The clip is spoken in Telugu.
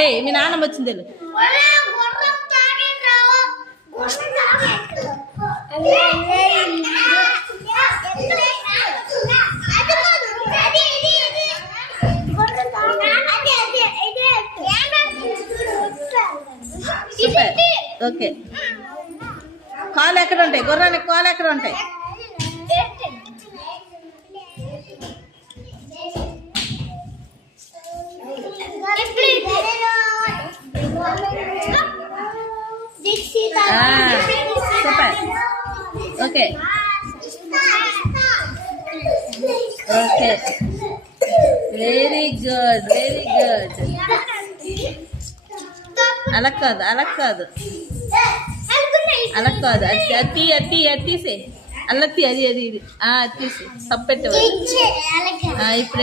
ఏయ్ మీ నాన్నమ్మ వచ్చింది. సూపర్. ఓకే, కాళ్ళు ఎక్కడ ఉంటాయి? గుర్రానికి కాళ్ళు ఎక్కడ ఉంటాయి? Super. Okay okay, very good very good. అలా కాదు అలా కాదు అలా కాదు, అది అతి అతి అతీసే అల్లతి, అది అది ఇది తీసి తప్పెట్టు. ఇప్పుడు